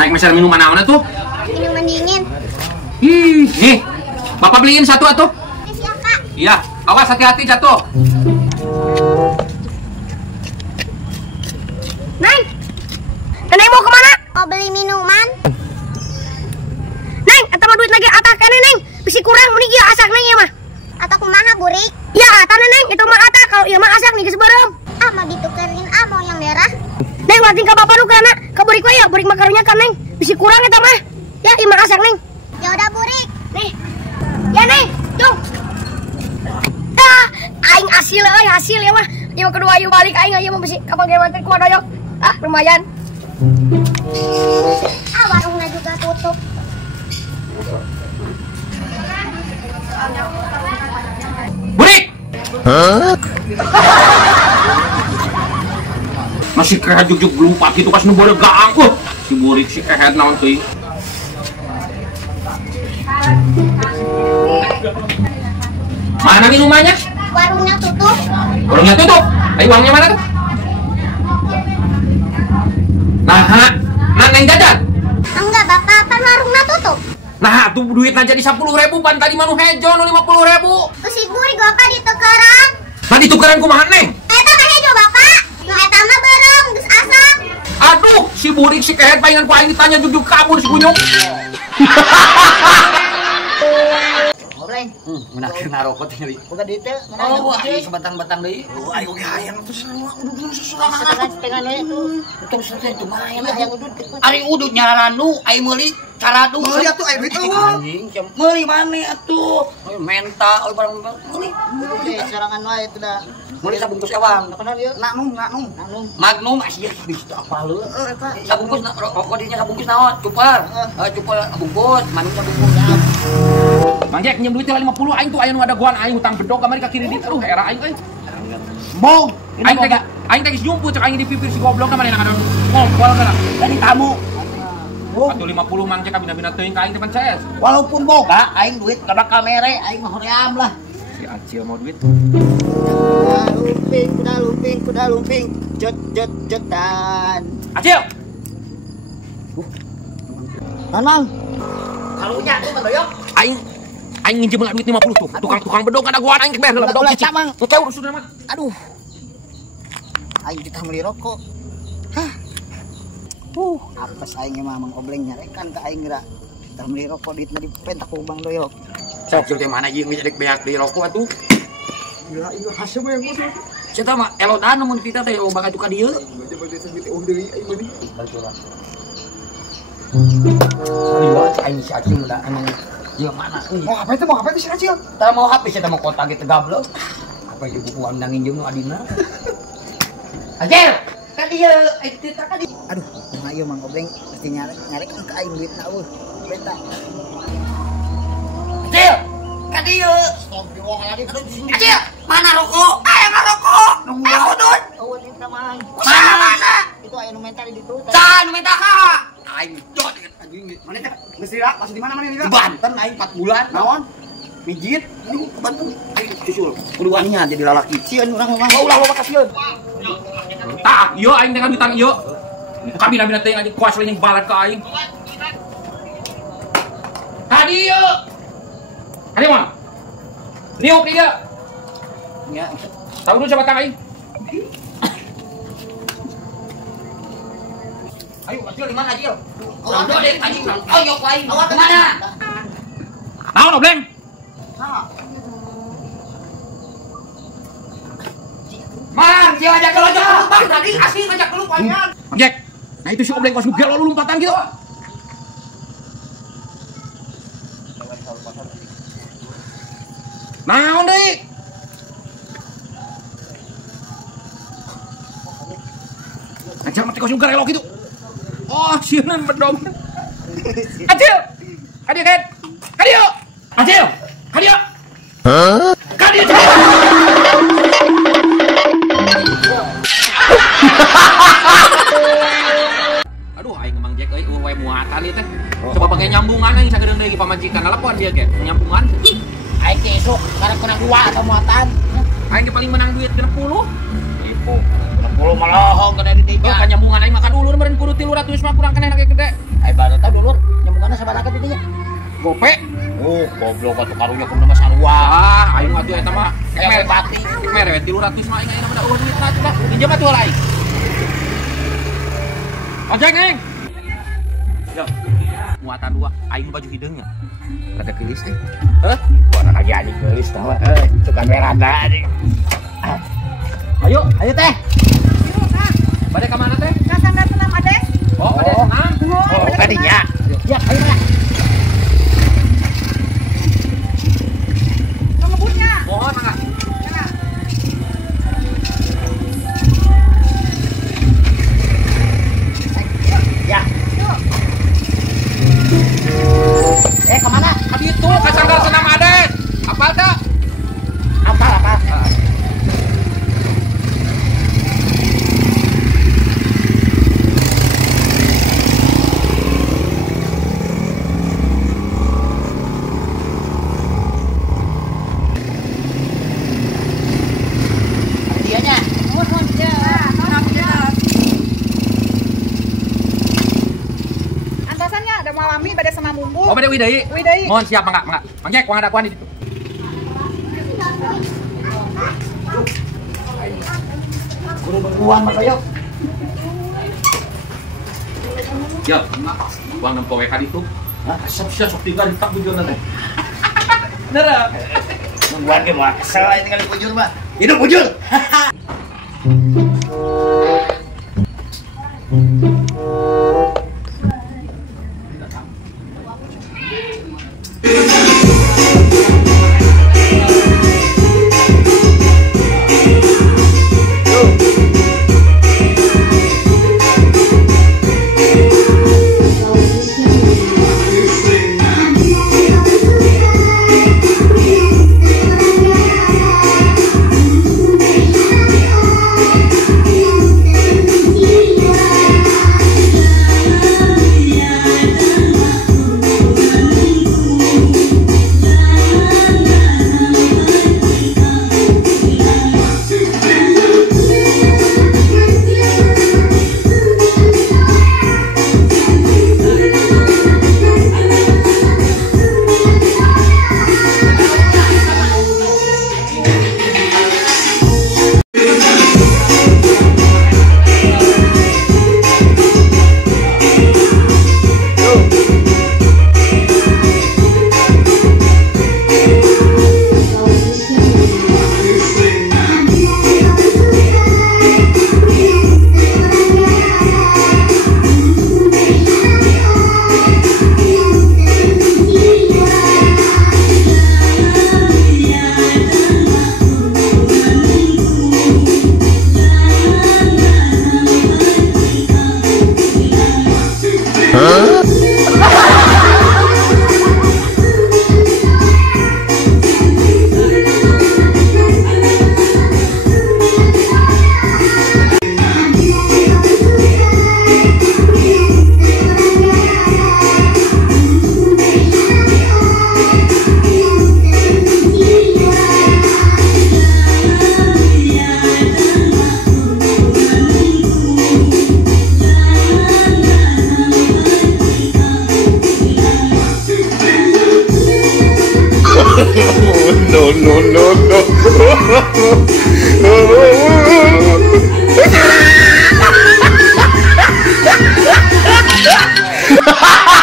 Naik meser minuman mana tuh? Minuman dingin. Nih, Bapak beliin satu atuh. Siap, Kak. Iya, awas hati-hati jatuh. Neng! Nenek mau kemana? Mau beli minuman. Neng, atau mau duit lagi atak kan Neng? Bisi kurang mending ieu asak Neng ya mah. Atau kumaha burik? Ya, ata Neng, itu mah atak kalau ieu mah asak nih geus beureum. Ah, mau ditukerin mau yang merah. Neng, wating ka bapak nu kana, ka burik we ya, burik makarunya kan Neng. Bisi kurang eta mah. Ya, ieu mah asak Neng. Ya udah burik. Nih. Ya Neng, cung. Ah, aing hasil euy, hasil ya mah. Ieu kedua ieu balik aing ieu mah bisi kapage manten ku doyok. Ah, lumayan. Ah, warungnya juga tutup. Burik! Masih kehead juk lupa gitu pas nu boleh gaang. Si Burik si kehead naon teuing. Mana minumannya? Warungnya tutup. Warungnya tutup. Ayo uangnya mana tuh? Nah, Neng jajan. Enggak, Bapak, kan warungnya tutup. Nah, tuh duit aja di 10.000 pan tadi manu hejo nu 50.000. Terus si Burik Bapak ditukeran. Nah, ditukeran kumaha Neng? Eta mah hejo, Bapak. Nu eta mah beureum geus asap. Aduh, si Burik si kehead palingan ku aing ditanya jujuk kabur si kunyuk. Menakeun ngarokot tinggal. Bukan detail. Oh, ai sebatang-batang deui. Ayo ge hayang atuh sarua udud Setengah itu. Betul saja itu main Yang aja. udut. Ari udut nyararandu, ai meuli caradu. Meuli atuh ai duit eueuh. Anjing, meuli maneh atuh. Menta, barang meuli. Serangan wae itu dah. Meuli sabungkus ewang. Kenal dia? Magnum. Magnum. Magnum asih bisa apa lu? Eta. Sabungkus rokok dinya sabungkus naon? Cupar. Cupar bungkus, magnum sabungkus. Mang Jack nyem duit 50 aing tuh aya nu ada guan aing hutang bedog kamari ka kredit. Aduh, era aing euy. Bong. Aing teh jumpu cek aing di pipir si goblok na maneh ada ngongkol kana. Dari tamu. Atuh 50 Mang Jack kabina-bina teuing ka aing teh pan CS. Walaupun boga, aing duit kada kamere, aing mah hoream lah. Si Acil mau duit. Kuda lumping, jotan. Acil. Manang. Kalunya tuh doyok. Aing nginjem duit 50 tuh. Tukang bedog ada guan aing keber heula bedog cicing. Teu urusna mah. Aduh. Aing kita beli rokok. Hah. Apes aing mah mang obleng nyarekan ka aing geura. Kita beli rokok duitna dipentak ku Bang Doyok. Sok teh mana ieu ngejek beak di rokok atuh. Gila ieu hasil we gua. Cita mah elodan mun kita teh loba ka dieu. Liwat aing si Acil da emang ieu mana euy. Mau apa itu si Acil? Tara mau HP saya mau kontak gitu gablok. Apa ieu bukuan nangin jeung nu adina. Acil, ka dieu tita ka dieu. Aduh, kumaha ieu Mang Obleng pasti nyarekan ka aing duitna eueuh. Beta. Acil, ka dieu. Acil, mana rokok? Aya ngarokok. Aya udut. Eueuh eta mah. Mana? Itu aya nu minta di ditu. Can minta ka. Aing jot anjing. Mana teh? Geus dira, masih di mana mana Di dira? Banten aing 4 bulan. Naon? Mijit. Aduh, ke Banten. Aing susul. Keduanya jadi lalaki. Sieun urang mah. Ulah lo makasieun. Tak, yo aing teh ditang yo. Kabina-bina teh anjing kuas leuning balat ka aing. Tadi yo. Ada mana? Niuk dia. Ya. Tahu dulu coba tang aing. Ayo, Acil di mana, Acil? Oh, dek anjing. Oh, yok aing. Mana? Naon obleng? Mang, dia ajak kalau Bang tadi asli ngajak lu panjang. Jack. Nah itu si obleng pas gelo lu lompatan gitu. Naon deui? Anjir mati kos juga relok gitu. Oh, sieun bedog. Acil. Kadieu kan? Kadieu. Acil. Kadieu. Hah? Kadieu. Aduh, aing Mang Jack euy we muatan ieu teh. Coba pakai nyambungan aing sagedeung deui pamajikan telepon dia ge, nyambungan. Aing ke esuk karena kena 2 atau muatan. Aing ge paling menang duit 60. Ibu. 60 melohong kena di Oh, tiga. kan nyambungan aing maka dulu meureun kudu 300 mah kurang keneh na gede. Aing Gope. Oh, goblok atuh karunya kudu mah sarua. Ah, aing mah tuh eta mah Kayak bati. mere 300 mah aing mah udah duit na dah. Pinjam atuh lain. Ojek, Neng. Yo. Muatan 2 aing baju hideungnya. Rada geulis teh. Heh? Bukan lagi anjing gelis tah. Tukang beranda anjing. Ayo teh. Bade ka mana teh? Ka Sanggar Senam Ades. Oh, bade senam. Oh, tadinya. Ya, ayo lah. Ngebutnya. Mohon mangga. Ya. Kemana? Adi itu ka Sanggar Senam Ades. Apal teh? Apa? Dianya. Antasannya ada malami pada sama bumbu. Oh, bade Widai. Widai. Mohon siap mangga. Mangga kuang ada kuan di situ. Uang mah yuk. Ya, uang 6 kowe ka ditu. Hah, sia sok tinggal ditak bujurna teh. Bener. Nungguan ke mah kesel ini kali bujur mah. Hidup bujur. Ha ha ha!